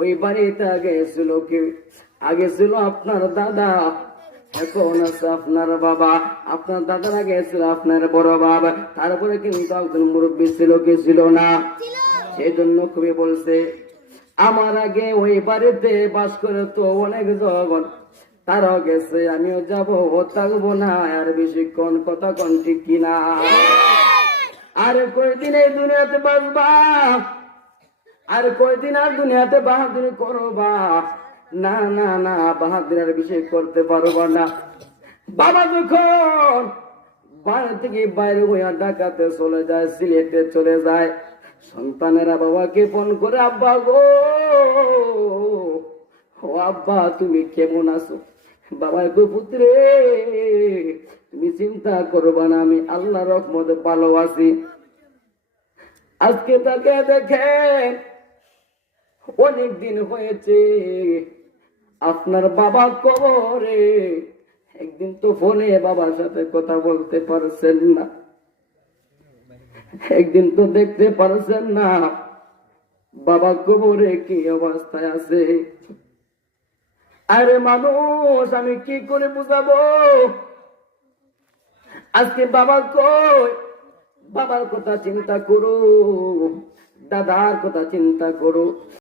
ওই বাড়িতে আগে ছিল কি? আগে ছিল আপনার দাদা, এখন আছে আপনার বাবা। আপনার দাদার আগে ছিল আপনার বড় বাবা, তারপরে কিন্তু একজন মুরব্বী ছিল কি ছিল না? সেই জন্য কবি বলছে, আমার আগে ওই বাড়িতে বাস করে তো অনেক জগৎ, তারাও গেছে আমিও যাব, ও থাকবো না আর বেশিক্ষণ, কথা কোন ঠিক কিনা? আর কয়দিন এই দুনিয়াতে বাঁচবা? আর কয়দিন আর দুনিয়াতে বাহাদুরি করবা? না না না, বাহাদুরি আর বিষয় করতে পারবা না। বাবা যখন বাড়ি থেকে বাইরে হইয়া ঢাকাতে চলে যায়, সিলেটে চলে যায়, সন্তানেরা বাবাকে ফোন করে, আব্বা গো, ও আব্বা তুমি কেমন আছো? বাবা গো পুত্রে, তুমি চিন্তা করবা না, আমি আল্লাহর রহমতে ভালো আছি। আজকে তাকে দেখেন অনেক দিন হয়েছে, আপনার বাবা কবরে, একদিন তো ফোনে বাবার সাথে কথা বলতে পারছেন না, একদিন তো দেখতে পারছেন না বাবা কবরে কি অবস্থায় আছে। আরে মানুষ, আমি কি করে বুঝাবো? আজকে বাবা কই, বাবার কথা চিন্তা করো, দাদার কথা চিন্তা করো।